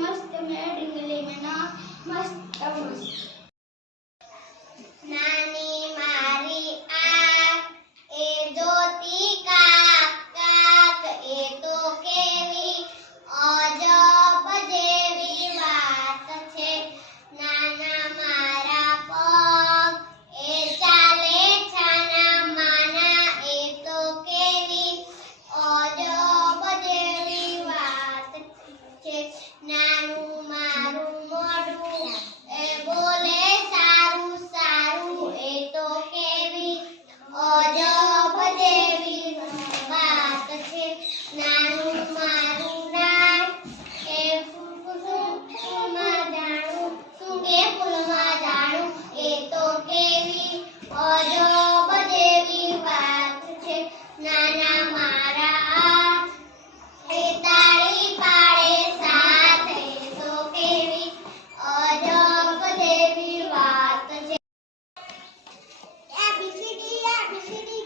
मस्त में डिंगली में ना मस्त मस्त नानी मारी आँख ए ज्योति काक काक ए तो केवी अजब जेवी વાત છે નાના મારા પગ એ ચાલે છાના માના એ તો કેવી અજબ જેવી વાત છે નાનું મારું મોઢું એ બોલે સારું સારું એ તો કેવી અજબ જેવી વાત છે નાનું મારું નાક એ ફૂલમાં જાણું સૂંઘે ફૂલમાં જાણું એ તો કેવી અજબ જેવી વાત છે નાના મારા હાથ એ તાળી પાડે સાથ એ તો કેવી અજબ જેવી વાત છે ABCD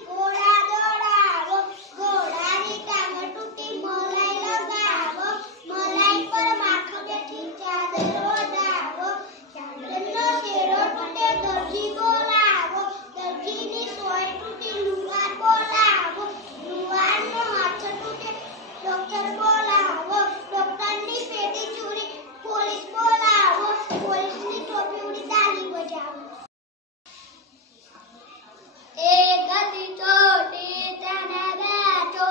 ઘોડા દોડાવો ઘોડાની ટાંગ તૂટી મલાઈ લગાવો મલાઈ પર માખણ બેઠી ચાદર ઓઢાવો ચાદરનો શેરો તૂટે દરજી બોલાવો દરજીની સોય તૂટી લુહાર બોલાવો લુહારનો હાથ તૂટે ડોક્ટર બોલાવો ડોક્ટરની પેટી ચોરી પોલીસ બોલાવો પોલીસની ટોપી ઉડી તાલી બજાવો एक गति छोटी तना बैठो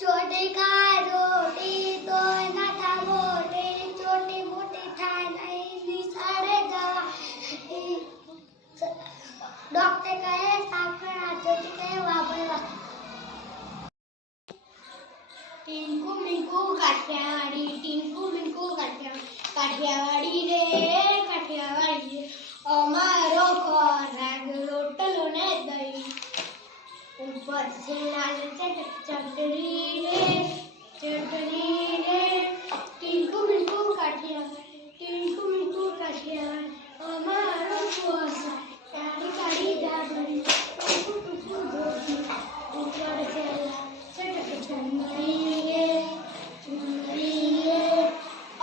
छोटी का रोटी तो न था मोटी छोटी मोटी था नहीं निसारे जवा डॉक्टर कहे साखरा छोटी कहे वापस टिंकू मिंकू काठियावाड़ी टिंकू मिंकू काठियावाड़ी रे काठियावाड़ी रे અમારો ખોરાક રોટલો ને દહીં ઉપર છે લાલ ચટણી રે ટીંકુ મીઠુ કાઠિયાવાડી અમારો ખોરાક કાળી કાળી ડાબરી ટુકુ ટુકુ ધોતી ઉપર છે લાલ ચટણી રે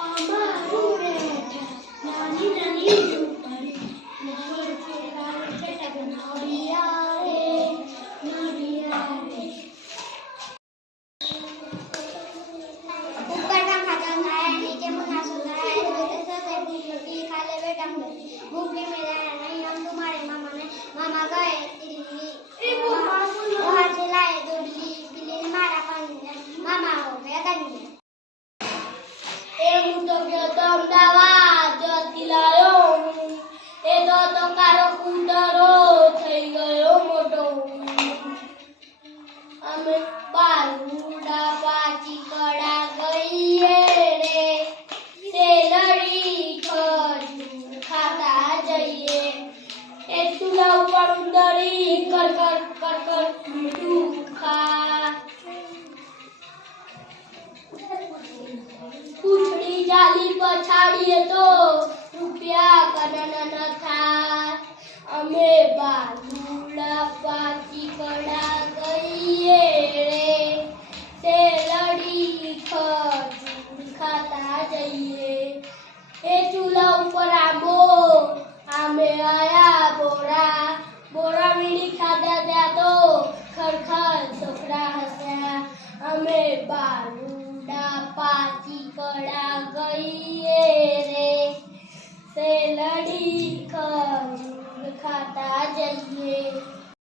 અમારું રેઠા નાની નાની भूखे में रहना नहीं हम तुम्हारे मामा ने मामा गए दिल्ली वहाँ से लाए दो बिल्ली ने मारा पानी मामा हो गया गंजे ए मुझे क्या तुम दवा जल्दी लाओ ए तो कारो कूटरो થઈ ગયો મોટો અમે બાલુડા પાછી કડા ગઈએ રે સેલડી ખજૂર ખાતા જઈએ એ ચૂલા ઉપર ઉંદરી કર કર કર કર દુખા પૂછડી જાલી પછાડીએ તો રૂપિયા કના ન થા અમે બાલુડા પાછી કડા ગઈએ રે સેલડી ખજૂર ખાતા જઈએ એ ચૂલા ઉપર આંબો આમે આયા બોરા બોરા વીણી ખાધા ત્યાં તો ખરખર છોકરા હસ્યા અમે બાલુડા પાછી કડા ગઈએ રે સેલડી ખજૂર खाता जाइए।